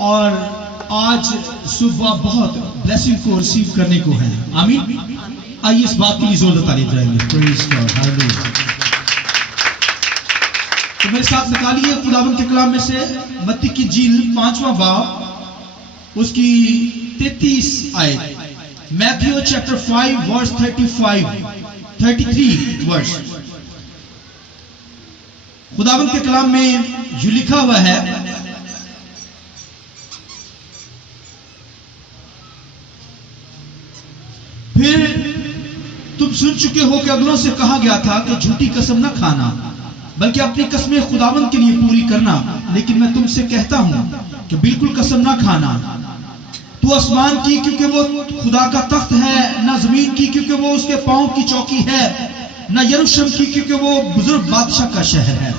और आज सुबह बहुत ब्लेसिंग को रिसीव करने को है। आमीन। आइए इस बात के लिए जोरदार तारीफ करेंगे। Praise God, hallelujah. तो मेरे साथ निकालिए खुदावंद के कलाम में से मत्ती की इंजील 5वां बाब उसकी 33 आयत। Matthew chapter 5 verse 33 verse. खुदावंद के कलाम में जो लिखा हुआ है, फिर तुम सुन चुके हो कि अगलों से कहा गया था कि झूठी कसम न खाना, बल्कि अपनी कसमें खुदावंद के लिए पूरी करना। लेकिन मैं तुमसे कहता हूं कि बिल्कुल कसम ना खाना। तू आसमान की क्योंकि वो खुदा का तख्त है, न जमीन की क्योंकि वो उसके पांव की चौकी है, न यरूशलेम की क्योंकि वो बुजुर्ग बादशाह का शहर है।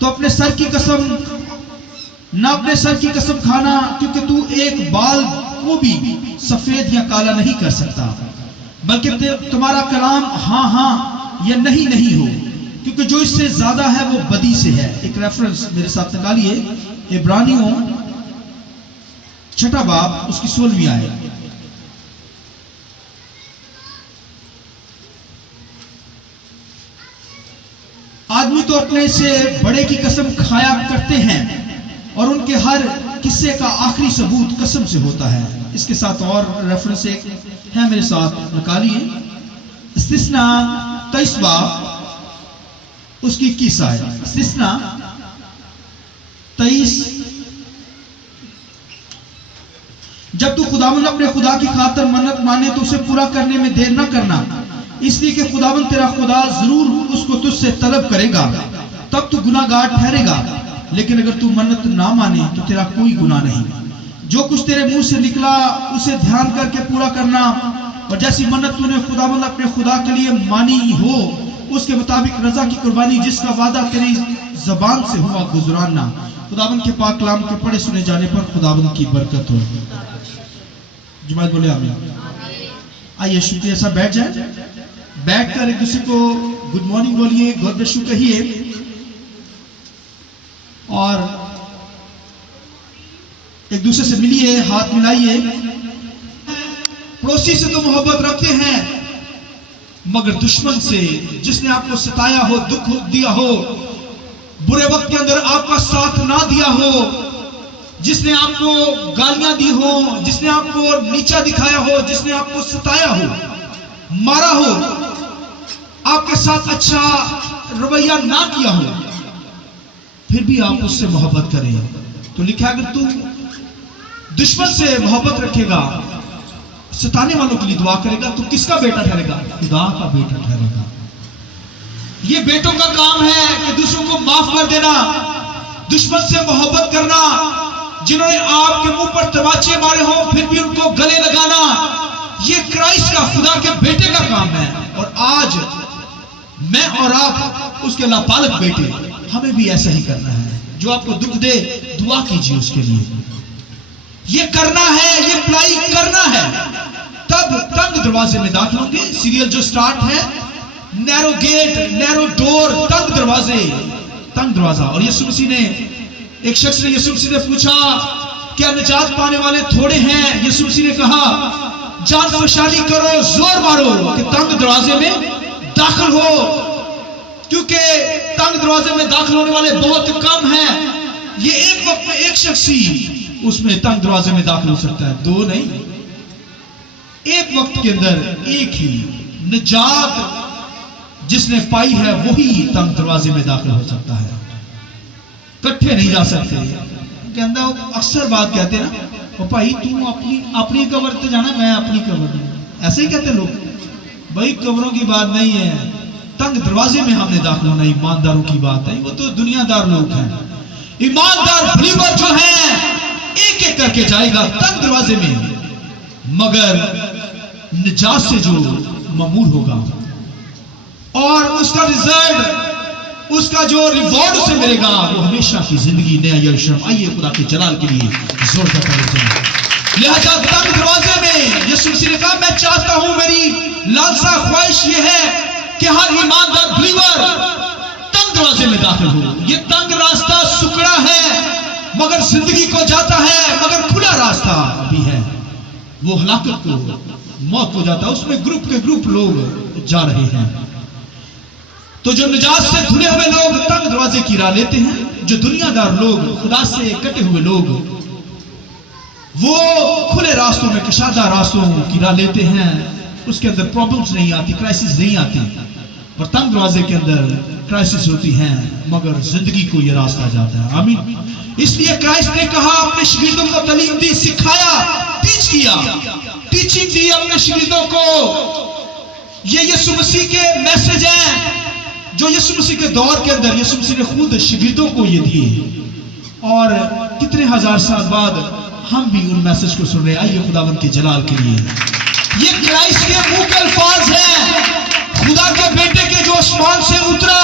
तो अपने सर की कसम खाना, क्योंकि तू एक बाल को भी सफेद या काला नहीं कर सकता, बल्कि तुम्हारा कलाम हाँ हाँ या नहीं नहीं हो, क्योंकि जो इससे ज्यादा है वो बदी से है। एक रेफरेंस मेरे साथ निकालिए, इब्रानियों 6वां बाब उसकी 16वीं आयत। आदमी तो अपने से बड़े की कसम खाया करते हैं और उनके हर किस्से का आखिरी सबूत कसम से होता है। इसके साथ और रेफरेंस एक है, मेरे साथ निकालिए, इस्तिस्ना 23 बाब उसकी 21 आयत। इस्तिस्ना 23। जब तू खुदावंद अपने खुदा की खातिर मन्नत माने तो उसे पूरा करने में देर न करना, इसलिए कि खुदावंद तेरा खुदा जरूर उसको तुझसे तलब करेगा, तब तू गुनाहगार ठहरेगा। लेकिन अगर तू मन्नत ना माने तो तेरा कोई गुनाह नहीं। जो कुछ तेरे मुंह से निकला उसे ध्यान करके पूरा करना, और जैसी मन्नत तूने खुदावंद अपने खुदा के लिए मानी हो उसके मुताबिक रजा की कुर्बानी जिसका वादा तेरी जबान से हुआ गुजराना। खुदावंद के पाक कलाम के पढ़े सुने जाने पर खुदावंद की बरकत हो। जुमात बोले आमीन। आइए शुक्रिया, सब बैठ जाए। बैठकर एक दूसरे को गुड मॉर्निंग बोलिए, गॉड ब्लेस यू कहिए, और एक दूसरे से मिलिए, हाथ मिलाइए। पड़ोसी से तो मोहब्बत रखते हैं, मगर दुश्मन से, जिसने आपको सताया हो, दुख दिया हो, बुरे वक्त के अंदर आपका साथ ना दिया हो, जिसने आपको गालियां दी हो, जिसने आपको नीचा दिखाया हो, जिसने आपको सताया हो, मारा हो, आपके साथ अच्छा रवैया ना किया हो, फिर भी आप उससे मोहब्बत करें। तो लिखा, अगर तू दुश्मन से मोहब्बत रखेगा, सताने वालों के लिए दुआ करेगा, तो किसका बेटा ठहरेगा? खुदा का बेटा ठहरेगा। ये बेटों का काम है कि दूसरों को माफ कर देना, दुश्मन से मोहब्बत करना, जिन्होंने आपके मुंह पर तमाचे मारे हो फिर भी उनको गले लगाना। ये क्राइस्ट का, खुदा के बेटे का काम है। और आज मैं और आप उसके लापालक बेटे, हमें भी ऐसा ही करना है। जो आपको दुख दे, दुआ कीजिए उसके लिए। ये करना है, ये अप्लाई करना है, तब तंग दरवाजे में दाखिल होंगे। सीरियल जो स्टार्ट है, नैरो गेट, नैरो डोर, तंग दरवाजे, तंग दरवाजा। और यीशु मसीह ने, एक शख्स ने यीशु मसीह ने पूछा, क्या निजात पाने वाले थोड़े हैं? यीशु मसीह ने कहा, जान फशानी करो, जोर मारो कि तंग दरवाजे में दाखिल हो, क्योंकि तंग दरवाजे में दाखिल होने वाले बहुत कम हैं। ये एक वक्त में एक शख्स ही उसमें तंग दरवाजे में दाखिल हो सकता है, दो नहीं। एक वक्त के अंदर एक ही निजात जिसने पाई है वही तंग दरवाजे में दाखिल हो सकता है, इकट्ठे नहीं जा सकते। कहता अक्सर बात कहते हैं ना, वो भाई तू अपनी कब्र पे जाना, मैं अपनी कब्र, ऐसे ही कहते लोग। भाई कब्रों की बात नहीं है, तंग दरवाजे में हमने दाखिल होना ईमानदारों की बात है। वो तो दुनियादार लोग हैं। ईमानदार बिलीवर जो है एक एक करके जाएगा तंग दरवाजे में, मगर निजात से जो मामूल होगा और उसका रिजल्ट, उसका जो रिवॉर्ड उसे मिलेगा, वो हमेशा की जिंदगी, नया यरूशलेम। आइए खुदा के जलाल के लिए जोर का तारीफ। लिहाजा तंग दरवाजे में यीशु मसीह ने कहा, मैं चाहता हूं, मेरी लालसा ख्वाहिश ये है कि हर ईमानदार बिलीवर तंग दरवाजे में दाखिल हो। ये तंग रास्ता सुकड़ा है, मगर जिंदगी को जाता है मगर खुला रास्ता भी है, वो हलाकत को, मौत को जाता है, उसमें ग्रुप के ग्रुप लोग जा रहे हैं। तो जो निजात से धुले हुए लोग तंग दरवाजे की राह लेते हैं, जो दुनियादार लोग, खुदा से कटे हुए लोग, वो खुले रास्तों में, कशादा रास्तों की राह लेते हैं। उसके अंदर प्रॉब्लम्स नहीं आती, क्राइसिस नहीं आती, और तंग दरवाजे के अंदर क्राइसिस होती हैं, मगर जिंदगी को यह रास्ता जाता है। आमीन। इसलिए क्राइस्ट ने कहा, अपने शागिर्दों को तालीम दी, सिखाया, टीच किया, टीचिंग दी अपने शागिर्दों को। ये यीशु मसीह के मैसेज हैं जो यीशु मसीह के दौर के अंदर यीशु मसीह ने खुद शागिर्दों को ये दिए, और कितने हजार साल बाद हम भी उन मैसेज को सुन रहे हैं। आइए खुदावंद के जलाल के लिए, ये क्राइस्ट के मुंह के अल्फाज हैं, खुदा के बेटे के जो आसमान से उतरा।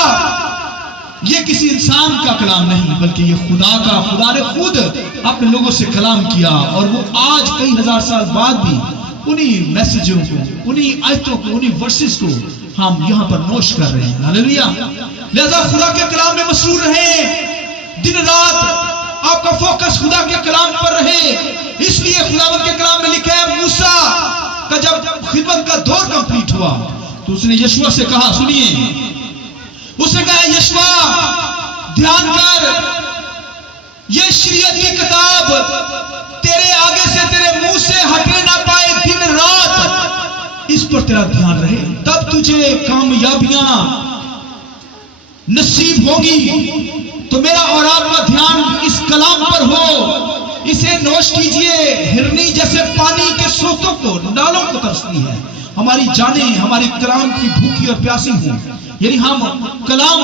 ये किसी इंसान का कलाम नहीं, बल्कि ये खुदा ने खुद अपने लोगों से कलाम किया, और वो आज कई हजार साल बाद भी उन्हीं मैसेजों को, उन्हीं आयतों को, उन्हीं वर्सेस को हम यहाँ पर नोश कर रहे हैं। हालेलुया। लिहाजा खुदा के कलाम में मसरूर रहे, दिन रात आपका फोकस खुदा के कलाम पर रहे। इसलिए खुदावंद के कलाम में लिखा है, मूसा का जब खिदमत का दौर कंप्लीट हुआ तो उसने यशुआ से कहा, सुनिए, उसने कहा, यशुआ ध्यान कर, ये शरीयत की किताब तेरे आगे से, तेरे मुंह से हटे ना पाए, दिन रात इस पर तेरा ध्यान रहे, तब तुझे कामयाबियां नसीब होगी। तो मेरा और आपका ध्यान इस कलाम पर हो, इसे नोश कीजिए। हिरनी जैसे पानी के स्रोतों को, नालों को तरसती है, हमारी जानें हमारे कलाम की भूखी और प्यासी हो, यानी हम कलाम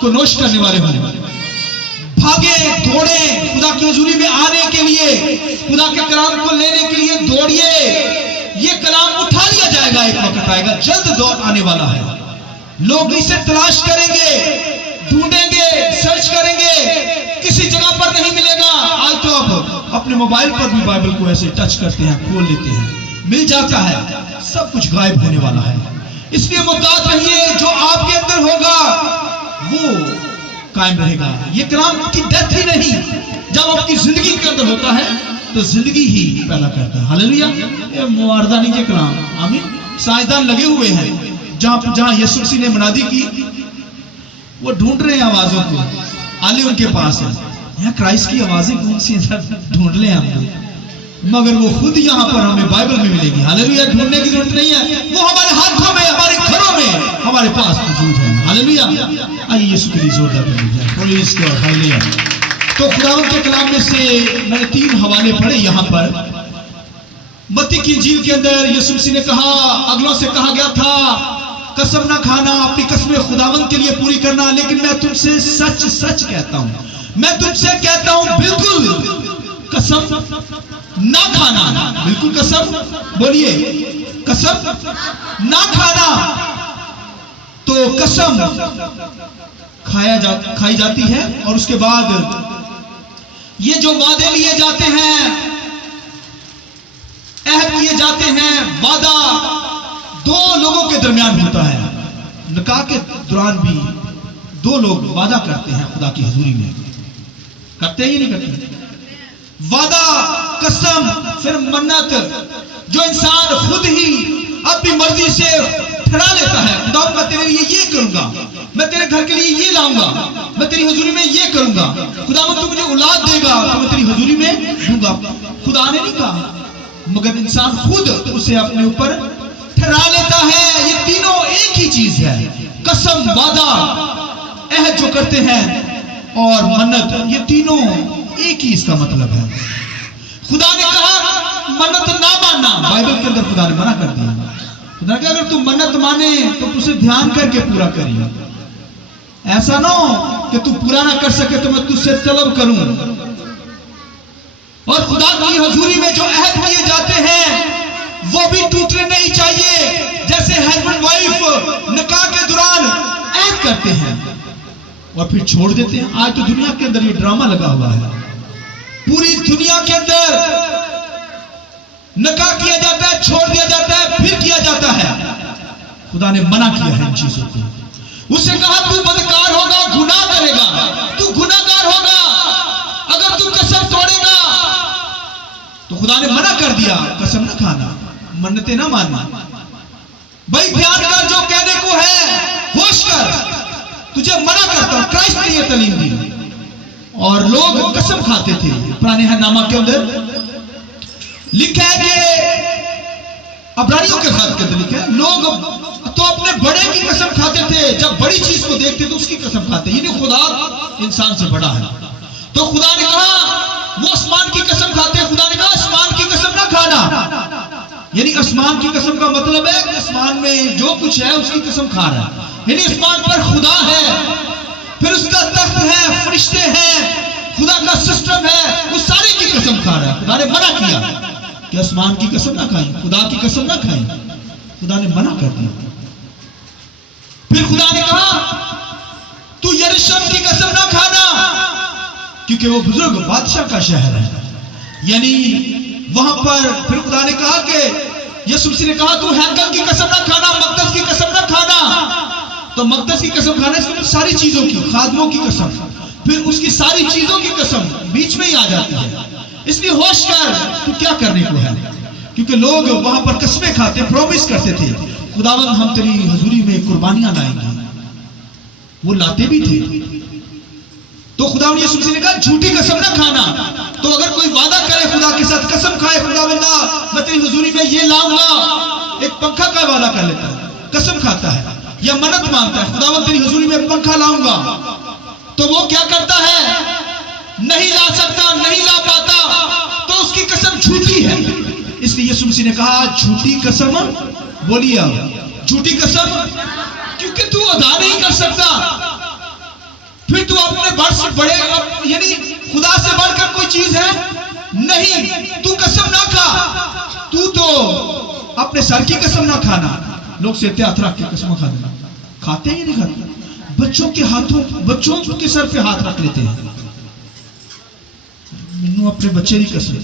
को नोश करने वाले हों। भागे दौड़े खुदा की हुजूरी में आने के लिए, खुदा के कलाम को लेने के लिए दौड़िए। ये कलाम उठा लिया जाएगा, एक वक्त आएगा, जल्द दौर आने वाला है। लोग इसे तलाश करेंगे, ढूंढेंगे, सर्च करेंगे, किसी जगह पर नहीं मिलेगा। आज तो आप अपने मोबाइल पर भी बाइबल को ऐसे टच करते हैं, खोल लेते हैं, मिल जाता है, सब कुछ गायब होने वाला है। इसलिए मुहतात रहिए, जो आपके अंदर होगा वो कायम रहेगा। ये कलाम की डेथ ही नहीं, जब आपकी जिंदगी के अंदर होता है तो जिंदगी ही पैदा करता है। हालेलुया। ये मुआरदा नहीं, ये कलाम। आमीन। साइंसदान लगे हुए हैं, जहां यीशु मसीह ने मनादी की, वो ढूंढ रहे हैं आवाजों को, आले उनके पास है, यहाँ क्राइस्ट की आवाजें कौन सी ढूंढ ले हम, मगर वो खुद यहाँ पर हमें बाइबल में मिलेगी। हालेलुया। ढूंढने की जरूरत नहीं है, वो हमारे हाथों में, हमारे घरों में, हमारे पास मौजूद है। हालेलुया। आइए यीशु के लिए जोरदार ताली। Praise God. हालेलुया। तो खुदावंद के कलाम में से मैंने 3 हवाले पढ़े यहाँ पर। मत्ती की इंजील के अंदर यीशु मसीह ने कहा, अगलों से कहा गया था, कसम ना खाना, अपनी कसमें खुदावंद के लिए पूरी करना, लेकिन मैं तुमसे सच सच कहता हूं, मैं तुमसे कहता हूं, बिल्कुल कसम ना खाना। बिल्कुल कसम, बोलिए, कसम ना खाना। तो कसम खाई जाती है, और उसके बाद ये जो वादे लिए जाते हैं, अहद किए जाते हैं, वादा 2 लोगों के दरमियान होता है। निकाह के दौरान भी 2 लोग वादा करते हैं खुदा की हुजूरी में, करते ही नहीं करते? वादा, कसम, फिर मन्नत, जो इंसान खुद ही अपनी मर्जी से ठहरा लेता है, खुदा मैं तेरे लिए ये करूंगा, मैं तेरे घर के लिए ये लाऊंगा, मैं तेरी हुजूरी में ये करूंगा, खुदा तू मुझे औलाद देगा तो मैं तेरी हुजूरी में दूंगा। खुदा ने नहीं कहा, मगर इंसान खुद उसे अपने ऊपर ठहरा लेता है। ये तीनों एक ही चीज है, कसम, वादा, अहद जो करते हैं, और मन्नत, ये तीनों एक ही इसका मतलब है। खुदा ने कहा मन्नत ना मानना, बाइबल के अंदर खुदा ने मना कर दिया। खुदा ने कहा अगर तू मन्नत माने तो तुझे ध्यान करके पूरा करिए, ऐसा ना हो कि तू पूरा ना कर सके तो मैं तुझसे तलब करूं। और खुदा की हुजूरी में जो अहद किए जाते हैं वो भी टूटने नहीं चाहिए। जैसे हस्बैंड वाइफ निकाह के दौरान अहद करते हैं और फिर छोड़ देते हैं। आज तो दुनिया के अंदर ये ड्रामा लगा हुआ है, पूरी दुनिया के अंदर निकाह किया जाता है, छोड़ दिया जाता है, फिर किया जाता है। खुदा ने मना किया है इन चीजों को। उससे कहा तू बदकार होगा, गुनाह करेगा, तू गुनाहगार होगा अगर तू कसम खुदा ने मना कर दिया कसम न खाना, मन्नतें ना मानना। भाई ध्यान कर, जो कहने को है होश कर, तुझे मना करता हूं। क्राइस्ट ने यह तालीम दी और लोग कसम खाते थे। पुराने नामा के अंदर लिखा है कि अब्रानियों के खत के अंदर लिखा है, लोग तो अपने बड़े की कसम खाते थे, जब बड़ी चीज को देखते तो उसकी कसम खाते, यानी खुदा इंसान से बड़ा है। तो खुदा ने कहा वो आसमान की कसम खाते हैं, खुदा ने कहा आसमान की कसम ना खाना। यानी आसमान की कसम का मतलब है कि आसमान में जो कुछ है उसकी कसम खा रहा है, यानी आसमान पर खुदा है, फिर उसका तख्त है, फरिश्ते हैं, खुदा का सिस्टम है, उस सारे की कसम खा रहा है। खुदा ने मना किया कि आसमान की कसम ना खाएं, खुदा की कसम ना खाएं, खुदा ने मना कर दिया। फिर खुदा ने कहा तू यरूशलेम की कसम ना खाना, क्योंकि वो बुजुर्ग बादशाह का शहर है, यानी वहां पर। फिर खुदा ने कहा कि यीशु मसीह ने कहा तू हैकल की कसम ना खाना, मकदस की कसम ना खाना। तो मकदस की कसम खाना इसके मतलब सारी चीजों की, खादमों की कसम, फिर उसकी सारी चीजों की कसम बीच में ही आ जाती है। इसलिए होश कर तू क्या करने को है, क्योंकि लोग वहां पर कसमें खाते, प्रॉमिस करते थे, खुदावंद हम तेरी हजूरी में कुर्बानियां लाएंगे, वो लाते भी थे। तो खुदा ने यीशु मसीह ने कहा झूठी कसम ना खाना। तो अगर कोई वादा करे खुदा के साथ, कसम खाए खुदावंदा मैं तेरी हुजूरी में ये लाऊंगा, एक पंखा का वादा कर लेता है, कसम खाता है या मन्नत मांगता है, खुदावंद तेरी हुजूरी में पंखा लाऊंगा, तो वो क्या करता है, नहीं ला सकता, नहीं ला पाता, तो उसकी कसम झूठी है। इसलिए यीशु मसीह ने कहा झूठी कसम, बोलिए झूठी कसम, क्योंकि तू अदा नहीं कर सकता, फिर तू अपने बड़े यानी खुदा से बढ़कर कोई चीज है नहीं, तू कसम ना खा, तू तो अपने सर की कसम ना खाना। लोग से हाथ रख के कसम खा देना, खाते ही नहीं खाते, बच्चों के हाथों, बच्चों के सर पे हाथ रख लेते हैं, मैनू अपने बच्चे की कसम,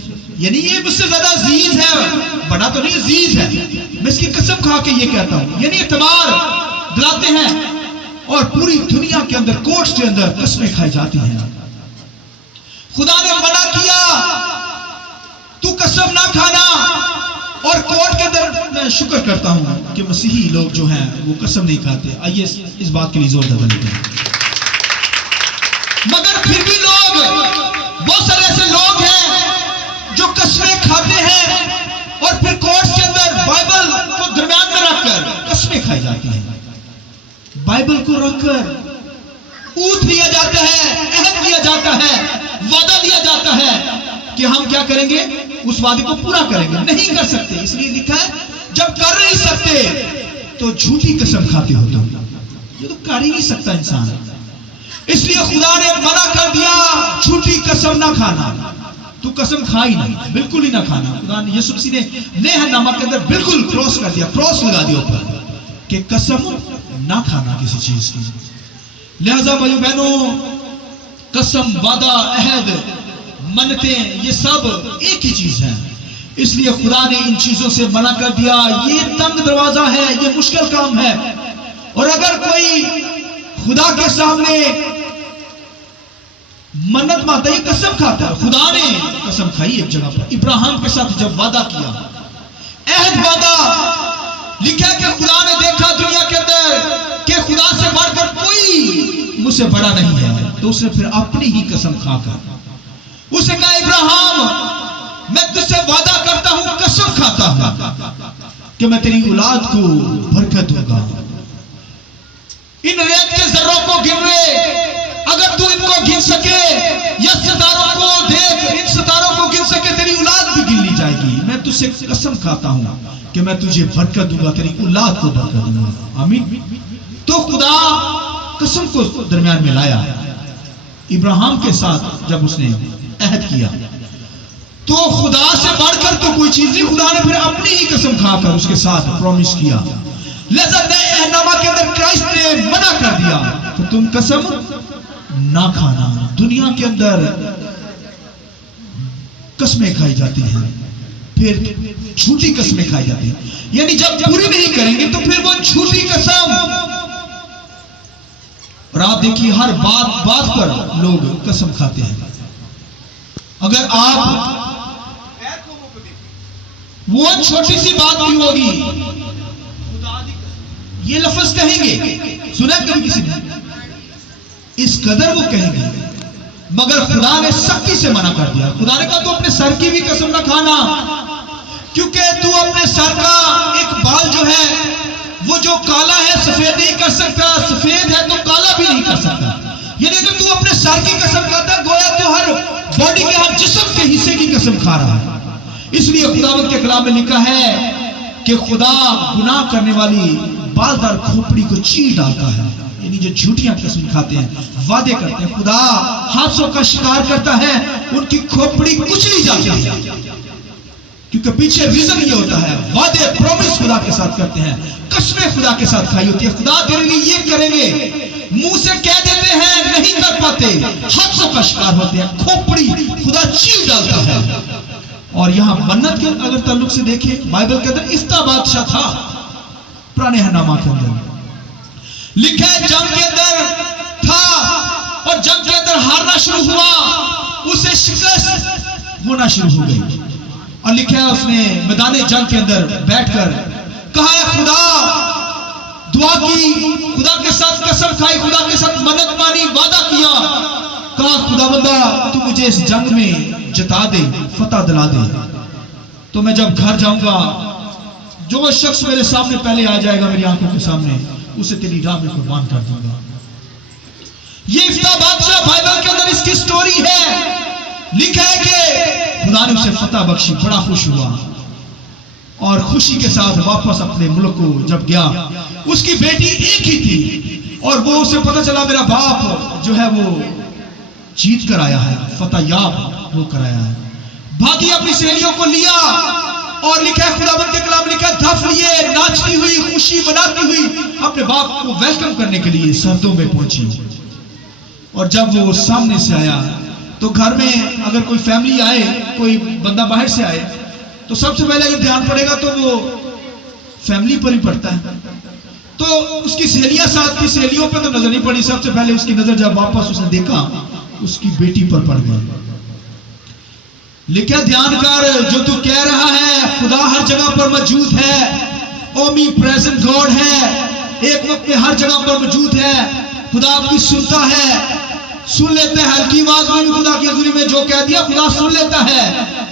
यानी ये मुझसे ज्यादा अजीज है, बड़ा तो नहीं अजीज है, मैं इसकी कसम खा के ये कहता हूं, यानी एतबार दिलाते हैं। और पूरी दुनिया के अंदर, कोर्ट्स के अंदर कसमें खाई जाती हैं। खुदा ने मना किया तू कसम ना खाना, और कोर्ट के अंदर मैं शुक्र करता हूं कि मसीही लोग जो हैं वो कसम नहीं खाते। आइए इस बात के लिए जोर दबा लेते हैं। मगर फिर भी लोग, बहुत सारे ऐसे लोग हैं जो कसमें खाते हैं और फिर कोर्ट्स के अंदर बाइबल को दरमियान में रखकर कसमें खाई जाती हैं। बाइबल को रखकर ऊत लिया जाता है, अहद लिया जाता है, वादा लिया जाता है कि हम क्या करेंगे, उस वादे को पूरा करेंगे, नहीं कर सकते। इसलिए लिखा है जब कर नहीं सकते तो झूठी कसम खाते हो तुम, ये तो कर ही नहीं सकता इंसान। इसलिए खुदा ने मना कर दिया झूठी कसम ना खाना, तू कसम खा ही नहीं, बिल्कुल ही ना खाना। खुदा ने, यीशु मसीह ने नेहनामा के अंदर बिल्कुल क्रॉस कर दिया, क्रॉस लगा दिया ऊपर कि कसम ना खाना किसी चीज की। लिहाजा भाइयों बहनों, कसम, वादा, अहद, मन्नतें, ये सब एक ही चीज है। इसलिए खुदा ने इन चीजों से मना कर दिया। ये तंग दरवाजा है, ये मुश्किल काम है। और अगर कोई खुदा के सामने मन्नत मांगता है, कसम खाता है, खुदा ने कसम खाई एक जगह पर इब्राहिम के साथ जब वादा किया, अहद वादा, लिखा कि खुदा ने देखा दुनिया के अंदर कि खुदा से बढ़कर कोई मुझसे बड़ा नहीं है, तो उसने फिर अपनी ही कसम खाकर उसने कहा इब्राहिम मैं तुझसे वादा करता हूं, कसम खाता हूं कि मैं तेरी औलाद को बरकत दूंगा। इन रेत के जर्रों को गिन ले, अगर तू इनको गिन सके, या सितारों को देख, इन सितारों को गिन सके, तेरी औलाद भी गिन ली जाएगी। मैं तुझसे कसम खाता हूं कि मैं तुझे बरकत दूंगा, तेरी औलाद को बरकत दूंगा। आमीन। तो खुदा कसम को दरमियान में लाया इब्राहिम के साथ जब उसने अहद किया, तो खुदा से बढ़कर तो कोई चीज नहीं, खुदा ने फिर अपनी ही कसम खाकर उसके साथ प्रॉमिस किया। लिहाजा नेहनामा के अंदर क्राइस्ट ने मना कर दिया तो तुम कसम ना खाना। दुनिया के अंदर कसमें खाई जाती हैं, फिर झूठी कसमें खाई जाती हैं, यानी जब पूरी नहीं करेंगे तो फिर वो झूठी कसम। और आप देखिए हर बात पर लोग कसम खाते हैं। अगर आप वो छोटी सी बात क्यों होगी, ये लफ्ज कहेंगे, सुना कभी किसी ने? इस कदर वो कहेंगे, मगर खुदा ने सख्ती से मना कर दिया। खुदा ने कहा तू अपने सर की भी कसम न खाना, क्योंकि तू अपने सर का एक बाल जो है वो जो काला है सफेद नहीं कर सकता, सफेद है तो काला भी नहीं कर सकता। यानी अगर तू अपने सर की कसम खाता, गोया तो हर बॉडी के हर जिस्म के हिस्से की कसम खा रहा है। इसलिए खुदावंद के कलाम में लिखा है कि खुदा गुनाह करने वाली बालदार खोपड़ी को चीर डालता है। यानी जो झूठियां कसम खाते हैं, वादे करते हैं, खुदा हादसों का शिकार करता है, उनकी खोपड़ी कुचली जाती है। क्योंकि पीछे रीजन ये होता है, वादे प्रॉमिस खुदा के साथ करते हैं, कसमें खुदा के साथ खाई होती है। खुदा तेरे लिए ये करेंगे, मुंह से कह देते हैं, नहीं कर पाते, हादसों का शिकार होते हैं, खोपड़ी खुदा चीर डालता है। और यहां मन्नत के अगर ताल्लुक से देखें, बाइबल के अंदर इफ्ता बादशाह था, पुराने हनामा के अंदर लिखा है जंग के अंदर था और जंग के अंदर हारना शुरू हुआ, उसे शिकस्त होना शुरू हो गई। और लिखा है उसने मैदान जंग के अंदर बैठकर कहा है खुदा, दुआ की, खुदा के साथ कसम खाई, खुदा के साथ मन्नत मानी, वादा किया, कहा खुदावंदा तू मुझे इस जंग में जिता दे, फतह दिला दे, तो मैं जब घर जाऊंगा जो शख्स मेरे सामने पहले आ जाएगा, मेरी आंखों के सामने, उसे तेरी राह में कुर्बान कर दूंगा। ये इफ्ता बादशाह बाइबल के अंदर इसकी स्टोरी है। लिखा है कि खुदा ने उसे फतह बख्शी, बड़ा खुश हुआ और खुशी के साथ वापस अपने मुल्क को जब गया, उसकी बेटी एक ही थी और वो उसे पता चला मेरा बाप जो है वो जीत कर आया है, फतह याब वो कराया है। भागी अपनी सहेलियों को लिया और लिखा है खुदावंद के कलाम लिखा, धफ लिए, नाचती हुई, खुशी मनाती हुई अपने बाप को वेलकम करने के लिए सर्दों में पहुंची। और जब वो सामने से आया तो घर में अगर कोई फैमिली आए, कोई बंदा बाहर से आए, तो सबसे पहले अगर ध्यान पड़ेगा तो वो फैमिली पर ही पड़ता है। तो उसकी सहेलियां साथ थी, सहेलियों पर तो नजर नहीं पड़ी, सबसे पहले उसकी नजर जब वापस उसने देखा उसकी बेटी पर पड़ गई। लिखा ध्यान कर, जो तू कह रहा है खुदा हर जगह पर मौजूद है, ओमी प्रेजेंट गॉड है, एक वक्त में हर जगह पर मौजूद है, खुदा आपकी सुनता है, सुन लेता है, हल्की आवाज में भी खुदा की हजूरी में जो कह दिया खुदा सुन लेता है,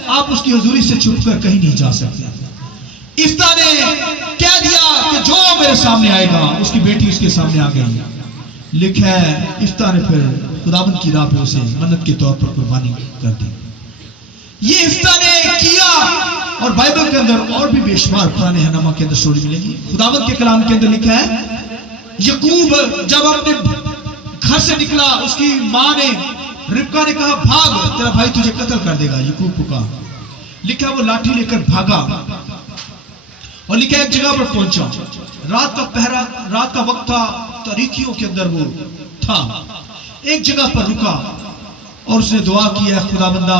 आप उसकी हजूरी से छुपकर कहीं नहीं जा सकते। इफ्ता ने कह दिया कि जो मेरे सामने आएगा, उसकी बेटी उसके सामने आ गई। लिखा है इफ्ता ने फिर खुदावंद की राह पे उसे मन्नत के तौर पर कुर्बानी कर दी। ये इफ्ता ने किया और बाइबल के अंदर और भी बेशुमार पुराने हनामा के अंदर स्टोरी मिलेगी। खुदावंद के कलाम के अंदर लिखा है यकूब जब अपने घर से निकला, उसकी मां ने, रिबका ने कहा भाग, तेरा भाई तुझे कत्ल कर देगा, यकूब को कहा। लिखा वो लाठी लेकर भागा और लिखा एक जगह पर पहुंचा, रात का पहरा, रात का वक्त था, तारीखियों के अंदर वो था, एक जगह पर रुका और उसने दुआ किया, खुदाबंदा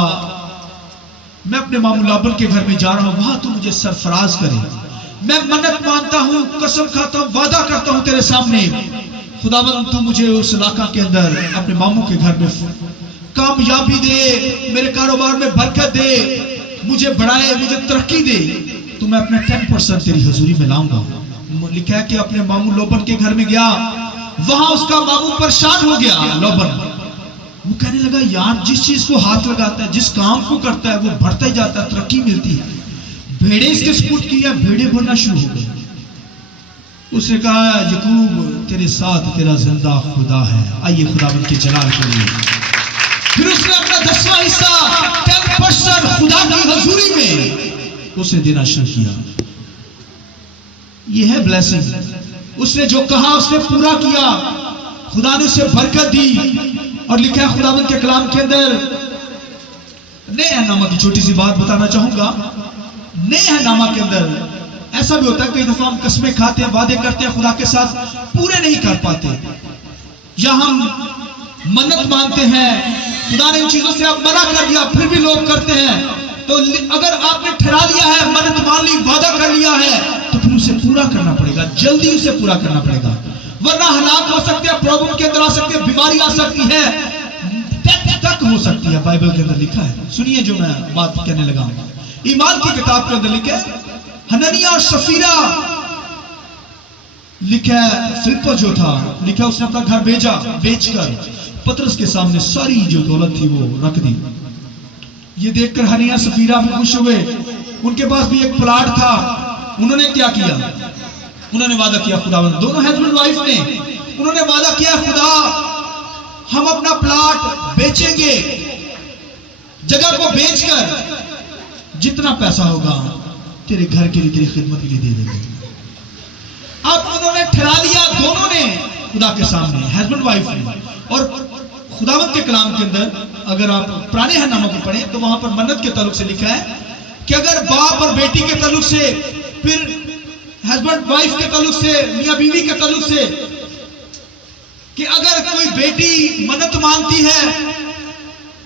मैं अपने मामू लाबल के घर में जा रहा हूं, वहां तू मुझे सरफराज करे, मैं मन्नत मानता हूं, कसम खाता हूं, वादा करता हूं तेरे सामने, खुदाबंद तू मुझे उस इलाका के अंदर अपने मामू के घर में कामयाबी दे, मेरे कारोबार में बरकत दे, मुझे बढ़ाए, मुझे तरक्की दे, तो मैं अपना 10% तेरी हजूरी में लाऊंगा। लिखा है कि अपने मामू लोबन के घर में गया, वहां उसका मामू परेशान हो गया। लोबन वो कहने लगा यार जिस चीज को हाथ लगाता है, जिस काम को करता है वो बढ़ता ही जाता है, तरक्की मिलती है। भेड़े इसके सपुर्द किया, भेड़े भरना शुरू हो गए। उसने कहा यकूब तेरे साथ तेरा जिंदा खुदा है, आइए खुदावंद के जलाल के लिए। फिर उसने अपना 10वां हिस्सा 10% खुदा की हजूरी में उसे देना शुरू किया। यह है ब्लेसिंग। उसने जो कहा उसने पूरा किया, खुदा ने उसे बरकत दी। और लिखा है खुदावंद के कलाम के अंदर, नए नामा की छोटी सी बात बताना चाहूंगा। नए नामा के अंदर ऐसा भी होता है कई दफा हम कस्में खाते हैं, वादे करते हैं, खुदा के साथ पूरे नहीं कर पाते, या हम मन्नत मानते हैं, खुदा ने इन चीजों से आप मना कर दिया, फिर भी लोग करते हैं। तो अगर आपने ठहरा लिया है, मन्नत मान ली, वादा कर लिया है, तो फिर उसे पूरा करना पड़ेगा, जल्दी उसे पूरा करना पड़ेगा, वरना हालात हो सकते हैं, प्रॉब्लम के अंदर आ सकते हैं, बीमारी आ सकती है, डेथ तक शक हो सकती है। बाइबल के अंदर लिखा है, सुनिए जो मैं बात कहने लगा हूं। ईमान की किताब के अंदर लिखा है, हननिया और सफीरा लिखा है, फिलिप्पो जो था लिखा, उसने अपना घर बेचकर पतरस के सामने सारी जो दौलत थी वो रख दी। ये देखकर हननिया सफीरा भी खुश हुए। उनके पास भी एक प्लाट था। उन्होंने क्या किया? उन्होंने वादा किया खुदावंद, दोनों हस्बैंड वाइफ ने उन्होंने वादा किया, खुदा हम अपना प्लाट बेचेंगे, जगह को बेचकर जितना पैसा होगा तेरे घर के लिए, तेरी खिदमत के लिए दे देंगे। अब उन्होंने ठहरा लिया, दोनों ने खुदा के सामने, हस्बैंड वाइफ ने। और खुदावंद के कलाम के अंदर अगर आप पुराने हन्नामा को पढ़ें तो वहां पर मन्नत के ताल्लुक से लिखा है कि अगर बाप और बेटी के ताल्लुक से, फिर हस्बैंड वाइफ के ताल्लुक से, मियां बीवी के ताल्लुक से, कि अगर कोई बेटी मन्नत मांगती है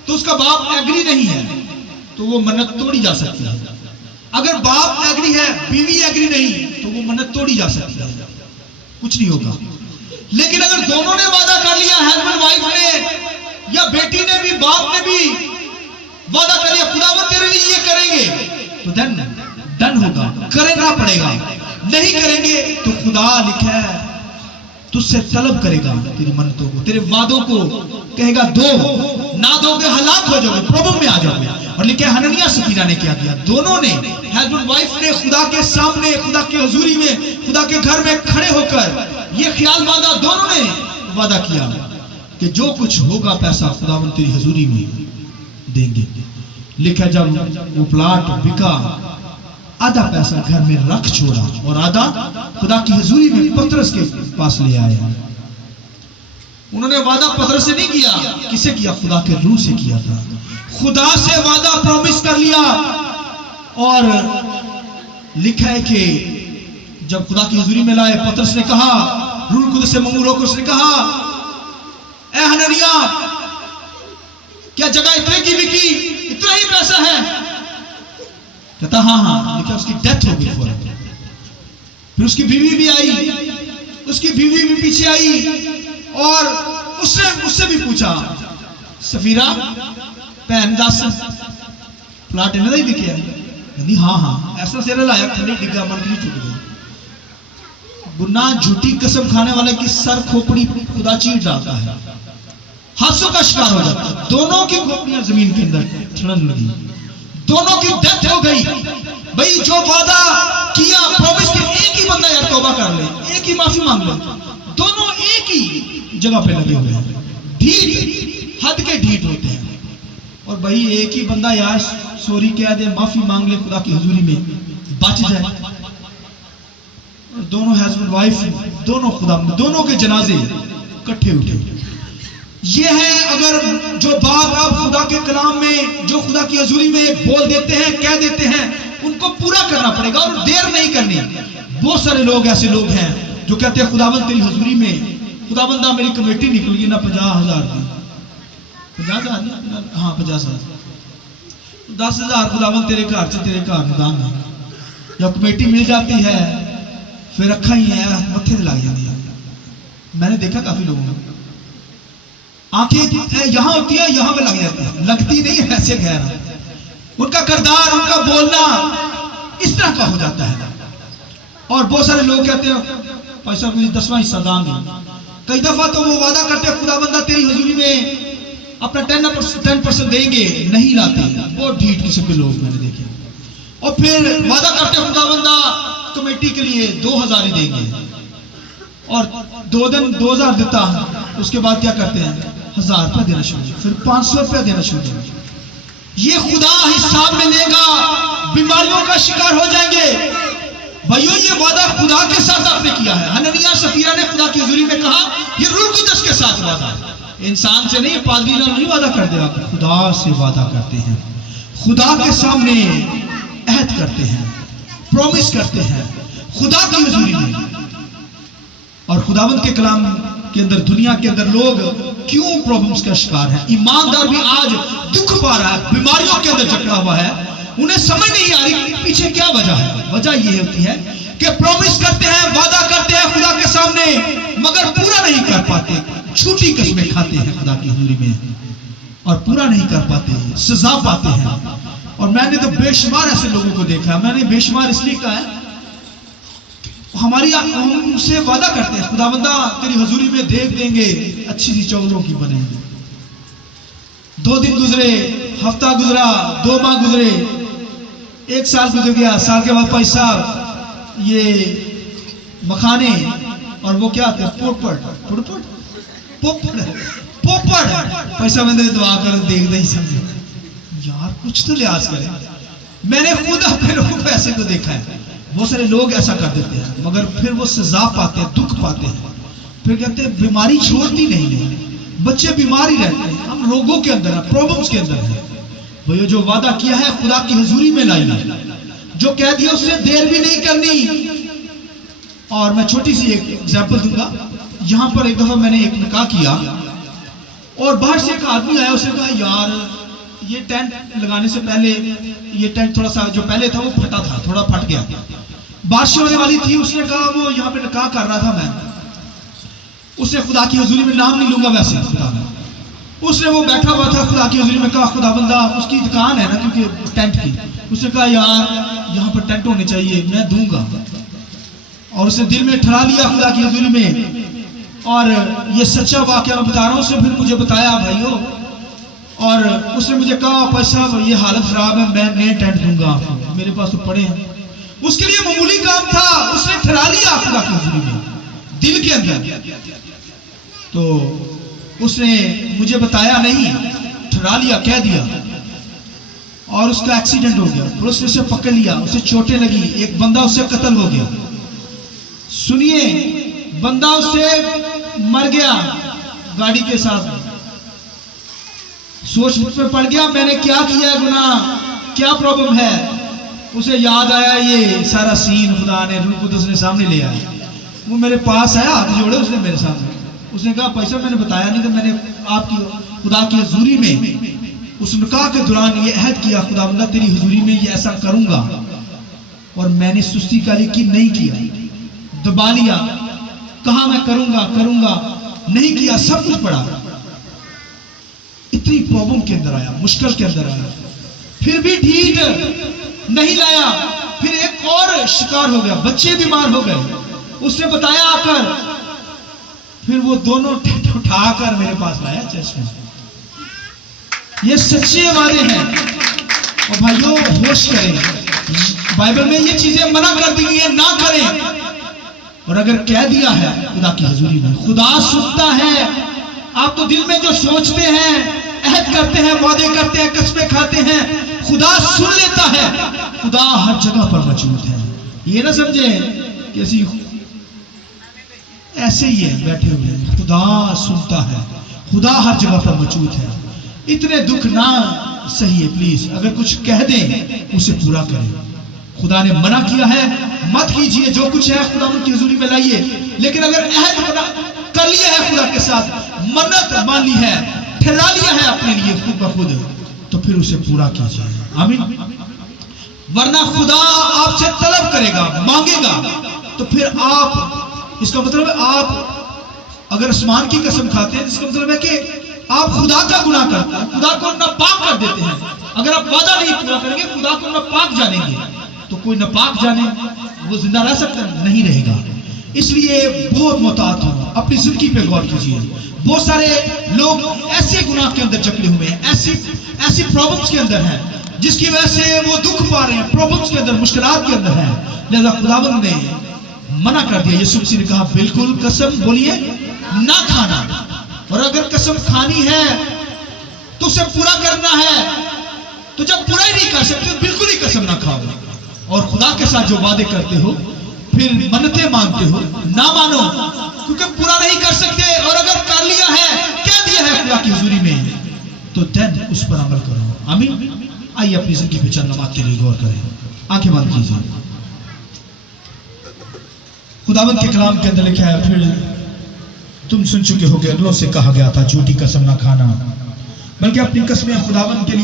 तो उसका बाप एग्री नहीं है तो वो मन्नत तोड़ी जा सकती है। अगर बाप एग्री है, बीवी एग्री नहीं, तो वो मन्नत तोड़ी जा सकती है, कुछ नहीं होगा। लेकिन अगर दोनों ने वादा कर लिया, हस्बैंड वाइफ ने या बेटी ने भी, बाप ने भी वादा कर लिया, खुदावंद तेरे लिए ये करेंगे, तो देन डन होगा, करना पड़ेगा। नहीं करेंगे तो खुदा लिखा है तुझसे तलब करेगा तेरी मन्नतों को, तेरे वादों को, कहेगा दो, ना दोगे हलाक हो जाओगे, प्रॉब्लम में आ जाओगे। और लिखा हननिया सफीरा ने क्या किया? दोनों ने, हस्बैंड वाइफ ने खुदा के सामने, खुदा की हुजूरी में, खुदा के घर में खड़े होकर ये ख्याल बांधा, दोनों ने वादा किया कि जो कुछ होगा पैसा खुदावंद तेरी हुजूरी में देंगे। लिखा जब वो प्लाट बिका, आधा पैसा घर में रख छोड़ा और आधा खुदा की हुजूरी में पतरस के पास ले आए। उन्होंने वादा पतरस से नहीं किया, किसे किया? खुदा के रूह से किया था। खुदा से वादा प्रॉमिस कर लिया। और लिखा है कि जब खुदा की हुजूरी में लाए, पतरस ने कहा, रूह खुद से ममूर होकर उसने कहा, ए हननिया, क्या जगह इतने की बिकी? इतना ही पैसा है? कहता हाँ। लिखा उसकी डेथ हो गई फौरन। फिर उसकी बीवी भी आई, उसकी बीवी भी पीछे आई और उसने उससे भी पूछा, सफीरा भैन दस प्लाट इन्हें ही बिके? कहती हाँ, ऐसा सिर लाया खंडे डिग्गा, मन की छूट गई। गुनाह झूठी कसम खाने वाले की सर खोपड़ी खुदा चीर डालता है, हादसों का शिकार हो जाता है। दोनों की खोपड़ियां जमीन के अंदर ठिठुरन लगी, दोनों की डेथ हो गई। भाई जो वादा किया, प्रॉमिस किया, एक ही बंदा यार तौबा कर ले, एक ही माफी मांग ले, दोनों एक ही जगह पे लगे हुए हैं, ढीठ, हद के ढीठ होते हैं। और भाई एक ही बंदा यार सॉरी कह दे, माफी मांग ले खुदा की हुजूरी में, बच जाए। और दोनों हस्बैंड वाइफ, दोनों खुदा, दोनों के जनाजे इकट्ठे उठे। ये है अगर जो बात आप खुदा के कलाम में, जो खुदा की हुजूरी में बोल देते हैं, कह देते हैं, उनको पूरा करना पड़ेगा और देर नहीं करनी। बहुत सारे लोग ऐसे लोग हैं जो कहते हैं खुदावंद तेरी हुजूरी में, खुदावंदा मेरी कमेटी निकल गई ना 50,000 दी, 50,000 हाँ 50,000, 10,000 खुदावंद तेरे घर से, तेरे घर दान है। जब कमेटी मिल जाती है फिर अखा ही है मत्थे से लग जाती है। मैंने देखा काफी लोगों में आंखें यहां होती है, यहां पे लग जाती है, लगती नहीं है ऐसे गहरा। उनका किरदार, उनका बोलना इस तरह का हो जाता है। और बहुत सारे लोग कहते हैं भाई साहब मुझे 10वां हिस्सा दान दे। कई दफा तो वो वादा करते हैं खुदाबंदा तेरी हुजूरी में अपना 10% देंगे, नहीं लाते। बहुत ढीठ किस्म के लोग मैंने देखे। और फिर वादा करते हैं खुदाबंदा कमेटी के लिए 2,000 ही देंगे, और 2 दिन 2,000 देता, उसके बाद क्या करते हैं 1,000 रुपया देना शुरू, फिर 500 रुपया देना शुरू। ये खुदा हिसाब में लेगा, बीमारियों का शिकार हो जाएंगे। भाइयों ये वादा खुदा के साथ आपने किया है। हननिया सफीरा ने खुदा की हुजूरी में कहा, ये रूह कुदस के साथ वादा, इंसान से नहीं, पादरी नहीं वादा कर दे, आप खुदा से वादा करते हैं, खुदा के सामने अहद करते हैं, प्रॉमिस करते हैं खुदा की हुजूरी में। और खुदावंद के कलाम के अंदर, दुनिया के अंदर लोग क्यों प्रॉब्लम्स का शिकार है? ईमानदार भी आज दुख पा रहा है, बीमारियों के अंदर जकड़ा हुआ है, उन्हें समझ नहीं आ रही पीछे क्या वजह है। वजह यह होती है कि प्रॉमिस करते हैं, वादा करते हैं खुदा के सामने, मगर पूरा नहीं कर पाते, झूठी कसमें खाते हैं खुदा की हुजूरी में। और पूरा नहीं कर पाते, सजा पाते हैं। और मैंने तो बेशुमार ऐसे लोगों को देखा है। मैंने बेशुमार इसलिए कहा है, हमारी हमसे वादा करते हैं, खुदावंदा तेरी हजूरी में देख देंगे, अच्छी सी चौलों की बनेंगे। 2 दिन गुजरे, हफ्ता गुजरा, 2 माह गुजरे, 1 साल गुजर गया। साल के बाद भाई साहब ये मखाने और वो क्या आते हैं, पोपड़ पैसा मैंने दुआ कर देख नहीं समझे यार, कुछ तो लिहाज करें। मैंने खुद अपने लोगों को ऐसे को देखा है, बहुत सारे लोग ऐसा कर देते हैं, मगर फिर वो सजा पाते हैं, दुख पाते हैं, फिर कहते हैं बीमारी छोड़ती नहीं है, बच्चे बीमार ही रहते हैं, हम रोगों के अंदर है, प्रॉब्लम्स के अंदर है। वो जो वादा किया है खुदा की हुजूरी में लाइए, जो कह दिया उससे देर भी नहीं करनी। और मैं छोटी सी एक एग्जाम्पल दूंगा। यहां पर एक दफा मैंने एक निकाह किया और बाहर से एक आदमी आया, उसने कहा यार ये टेंट लगाने से पहले ये टेंट थोड़ा सा जो पहले था वो फटा था, थोड़ा फट गया, बारिश होने वाली थी। उसने कहा वो यहाँ पे निकाह कर रहा था मैं, उसने खुदा की हुजूरी में, नाम नहीं लूंगा वैसे खुदा में, उसने वो बैठा हुआ था खुदा की हुजूरी में, कहा खुदा बंदा, उसकी दुकान है ना क्योंकि टेंट की, उसने कहा यार यहाँ पर टेंट होने चाहिए, मैं दूंगा। और उसने दिल में ठहरा लिया खुदा की हुजूरी में। और ये सच्चा वाकया मैं बता रहा हूँ, उसने फिर मुझे बताया भाइयों, और उसने मुझे कहा पैसा ये हालत खराब है, मैं नए टेंट दूंगा, मेरे पास तो पड़े हैं। उसके लिए मामूली काम था, उसने ठहरा लिया खुदा की हुजूरी में दिल के अंदर। तो उसने मुझे बताया नहीं, ठहरा लिया, कह दिया, और उसका एक्सीडेंट हो गया, पुलिस ने उसे पकड़ लिया, उसे चोटें लगी, एक बंदा उससे कत्ल हो गया। सुनिए, बंदा उससे मर गया गाड़ी के साथ। सोच में पड़ गया मैंने क्या किया गुनाह, क्या प्रॉब्लम है। उसे याद आया ये सारा सीन खुदा ने, रूह कुदस ने सामने ले आया। वो मेरे पास आया, हाथ जोड़े उसने मेरे सामने, उसने कहा पैसा मैंने बताया नहीं, तो मैंने आपकी खुदा की हुजूरी में उस निकाह के दौरान ये अहद किया, खुदावंदा तेरी हुजूरी में ये ऐसा करूंगा, और मैंने सुस्ती काली की नहीं किया, दबा लिया, कहा मैं करूंगा करूंगा, नहीं किया, सब कुछ पड़ा। इतनी प्रॉब्लम के अंदर आया, मुश्किल के अंदर आया, फिर भी ढीठ नहीं लाया। फिर एक और शिकार हो गया, बच्चे बीमार हो गए, उसने बताया आकर, फिर वो दोनों उठाकर मेरे पास लाया चर्च में। ये सच्चे वादे हैं। और भाइयों होश करें, बाइबल में ये चीजें मना कर दी है, ना करें। और अगर कह दिया है खुदा की हजूरी में, खुदा सुनता है। आप तो दिल में जो सोचते हैं, अहद करते हैं, वादे करते हैं, कसमें खाते हैं, खुदा सुन लेता है। खुदा हर जगह पर मौजूद है। ये ना समझे कि ऐसे ही है बैठे हुए, खुदा सुनता है, खुदा हर जगह पर मौजूद है। इतने दुख ना सही है, प्लीज अगर कुछ कह दें उसे पूरा करें। खुदा ने मना किया है, मत कीजिए, जो कुछ है खुदा की हुजूरी में लाइए। लेकिन अगर अहद कर लिया है खुदा के साथ, मन्नत मान ली है, ठहरा लिया है अपने लिए खुद ब खुद, तो फिर उसे पूरा कीजिए। आमीन। वरना खुदा आपसे तलब करेगा, मांगेगा, तो फिर आप, इसका मतलब है आप अगर आसमान की कसम खाते हैं, इसका मतलब है कि आप खुदा का गुनाह करते हैं, खुदा को नापाक कर देते हैं। अगर आप वादा नहीं पूरा करेंगे, खुदा को नापाक जानेंगे, तो कोई नापाक जाने वो जिंदा रह सकता है? नहीं रहेगा। इसलिए बहुत मोहतात हो, अपनी जिंदगी पे गौर कीजिए। बहुत सारे लोग ऐसे गुनाह के अंदर जकड़े हुए हैं, ऐसी प्रॉब्लम्स के अंदर हैं, जिसकी वजह से वो दुख पा रहे हैं, प्रॉब्लम्स के अंदर, मुश्किलात के अंदर हैं। लिहाजा खुदावंद ने मना कर दिया। यीशु मसीह ने कहा बिल्कुल कसम बोलिए ना खाना, और अगर कसम खानी है तो उसे पूरा करना है। तो जब पूरा ही नहीं कर सकते तो बिल्कुल ही कसम ना खाओ। और खुदा के साथ जो वादे करते हो, फिर मन्नतें मांगते हो, ना मानो, क्योंकि पूरा नहीं कर सकते। और अगर कर लिया है, कह दिया है खुदा की हुजूरी में, तो देन उस पर अमल करो। आमीन। आइए अपनी जिंदगी पे चंद नमाज के लिए गौर करें, आंखें बंद कीजिए। खुदावंद के कलाम के अंदर लिखा है, फिर तुम सुन चुके होगे, अगलों से कहा गया था झूठी कसम ना खाना, बल्कि अपनी कसमें खुदावंद के लिए